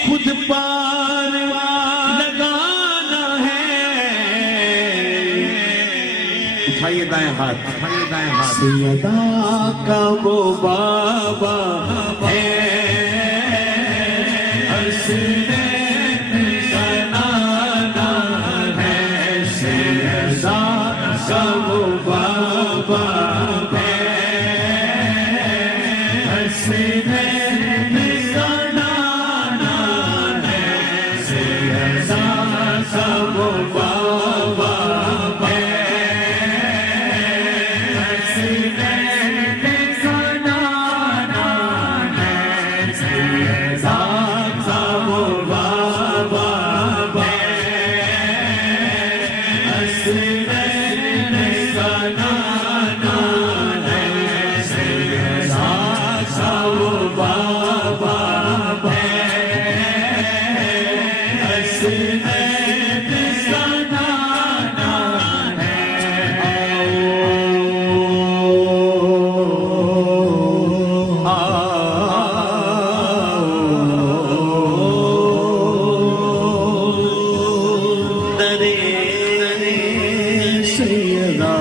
खुद पार लगाना है। उठाइए दाएं हाथ, उठाइए दाएं हाथ। सैयदा का वो बाबा है हसनैन ज़नाना है। सैयदा का वो बाबा है हसनैन ज़नाना है। सैयदा का वो बाबा है हसनैन ज़नाना है। सैयदा का वो बाबा है हसनैन ज़नाना है। सैयदा का वो बाबा है हसनैन ज़नाना है। दरे सैयदा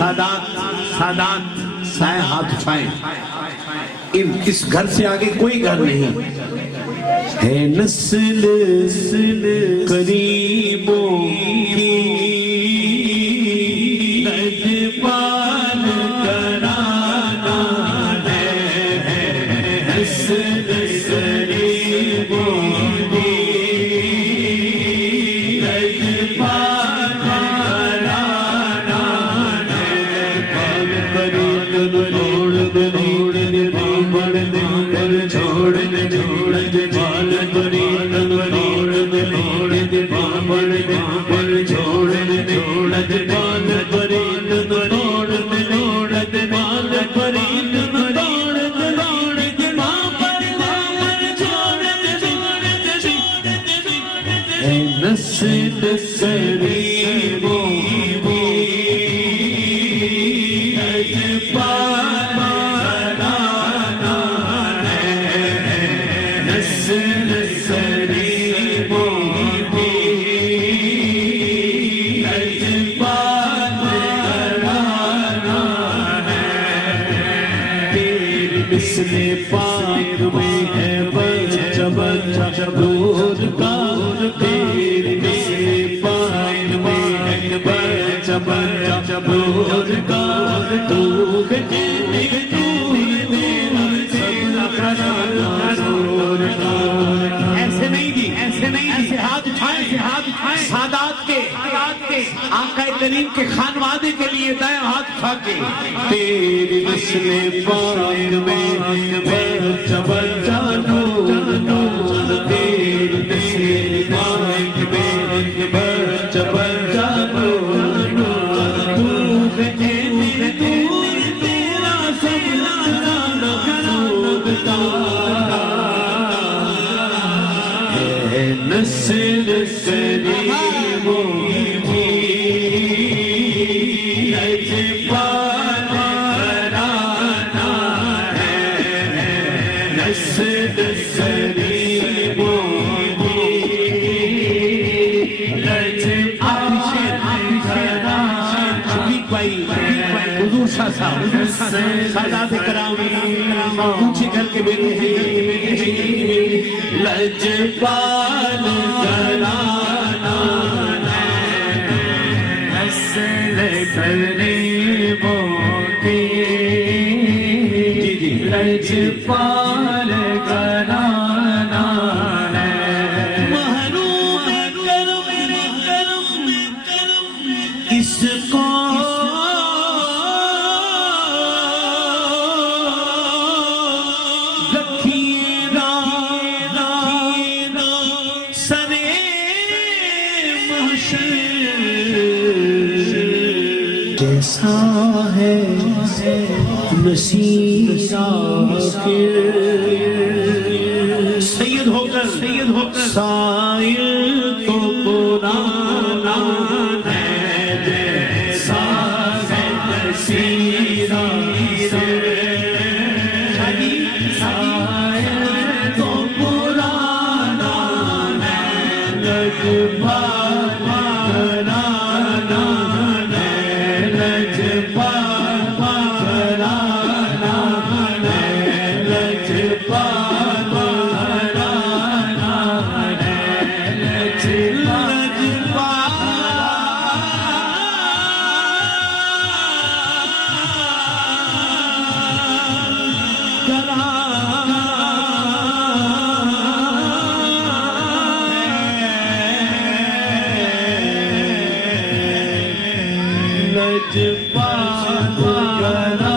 सादात सादात साए हाथ उठाएं। इस घर से आगे कोई घर नहीं है। नस्ल करीबों की नजबान कराना है। नस्ल करीबों की नजबान कराना है। छोड़ दे छोड़ दे बाल बड़ी छोड़ दे छोड़ दे बाल पर छोड़ दे छोड़ दे बाल बड़ी छोड़ दे छोड़ दे बाल बड़ी छोड़ दे छोड़ दे मां पर छोड़ दे छोड़ दे नस्ल करीबों की नजबान कराना है। नस्ल करीबों की नजबान कराना है। तेरी मिसले पाक में है बच्चा बच्चा दूर का। तेरी मिसले पाक में है बच्चा बच्चा दूर का। तू ऐसे नहीं दी, ऐसे नहीं, ऐसे हाथ उठाए, हाथ उठाए। सादात के आका करीम के खानवादे के लिए दाएं हाथ उठा के। तेरी नस्ले पाक में बच्चा बच्चा नूर नूर। तेरी नस्ले पाक में बच्चा बच्चा नूर नूर। तू तेरा सब नजराना सूझता है। नस्ल करीबों की नजबान कराना है। नस्ल करीबों की नजबान कराना हुजूर सादात कराम ऊंची करके बेटे हैं। लजपाल कराना नस्ल करीबों की लजपाल घराना है। महरूम करम इसको जैसा है नसीसा के सैयद होकर साइल तो पुराना है। जैसा है नसीसा साइल तो पुराना है। लजपाल घराना लजपाल घराना